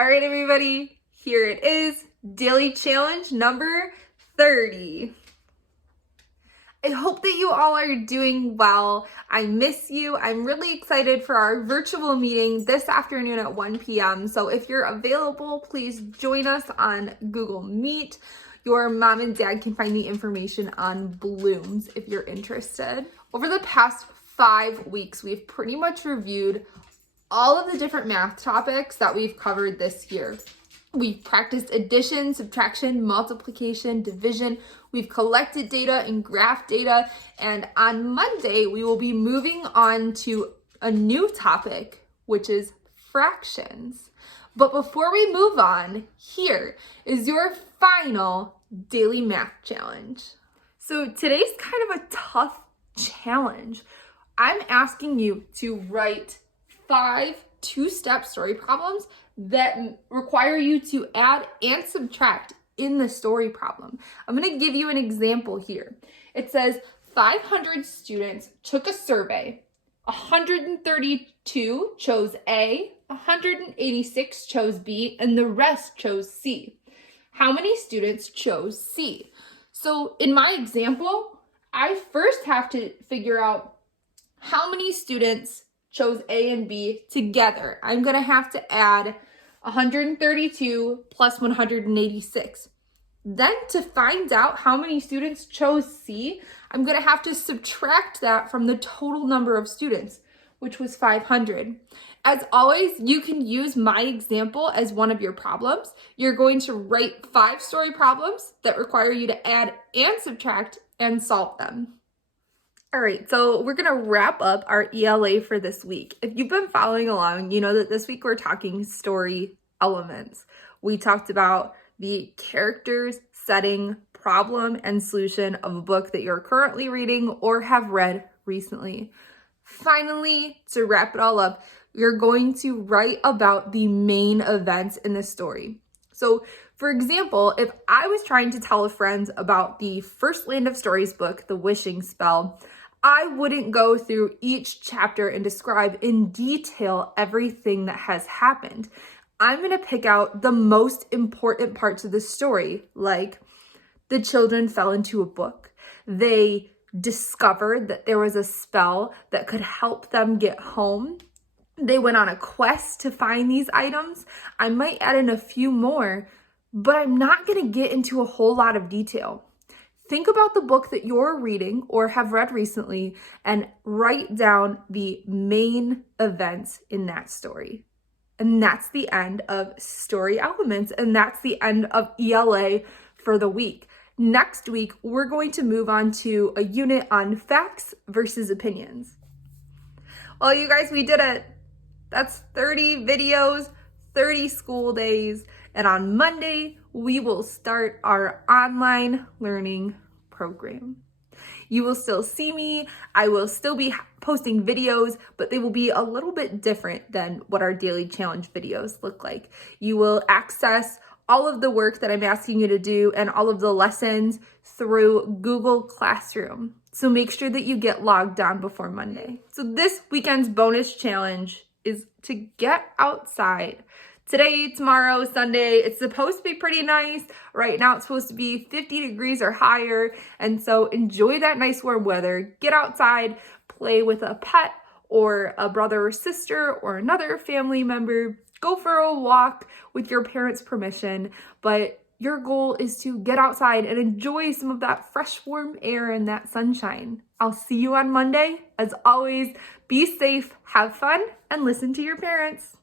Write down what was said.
All right, everybody, here it is, daily challenge number 30. I hope that you all are doing well. I miss you. I'm really excited for our virtual meeting this afternoon at 1 p.m. So if you're available, please join us on Google Meet. Your mom and dad can find the information on Blooms if you're interested. Over the past 5 weeks, we've pretty much reviewed all of the different math topics that we've covered this year. We've practiced addition, subtraction, multiplication, division. We've collected data and graphed data. And on Monday, we will be moving on to a new topic, which is fractions. But before we move on, here is your final daily math challenge. So today's kind of a tough challenge. I'm asking you to write 5 two-step story problems that require you to add and subtract in the story problem. I'm going to give you an example here. It says 500 students took a survey. 132 chose A, 186 chose B, and the rest chose C. How many students chose C? So in my example, I first have to figure out how many students chose A and B together. I'm going to have to add 132 plus 186. Then to find out how many students chose C, I'm going to have to subtract that from the total number of students, which was 500. As always, you can use my example as one of your problems. You're going to write 5 story problems that require you to add and subtract and solve them. All right, so we're gonna wrap up our ELA for this week. If you've been following along, you know that this week we're talking story elements. We talked about the characters, setting, problem, and solution of a book that you're currently reading or have read recently. Finally, to wrap it all up, you're going to write about the main events in the story. So, for example, if I was trying to tell a friend about the First Land of Stories book, The Wishing Spell, I wouldn't go through each chapter and describe in detail everything that has happened. I'm going to pick out the most important parts of the story, like the children fell into a book. They discovered that there was a spell that could help them get home. They went on a quest to find these items. I might add in a few more, but I'm not going to get into a whole lot of detail. Think about the book that you're reading or have read recently and write down the main events in that story. And that's the end of story elements, and that's the end of ELA for the week. Next week, we're going to move on to a unit on facts versus opinions. Well, you guys, we did it. That's 30 videos, 30 school days, and on Monday, we will start our online learning program. You will still see me. I will still be posting videos, but they will be a little bit different than what our daily challenge videos look like. You will access all of the work that I'm asking you to do and all of the lessons through Google Classroom. So make sure that you get logged on before Monday. So this weekend's bonus challenge is to get outside. Today, tomorrow, Sunday, it's supposed to be pretty nice. Right now, it's supposed to be 50 degrees or higher. And so enjoy that nice warm weather. Get outside, play with a pet or a brother or sister or another family member. Go for a walk with your parents' permission. But your goal is to get outside and enjoy some of that fresh, warm air and that sunshine. I'll see you on Monday. As always, be safe, have fun, and listen to your parents.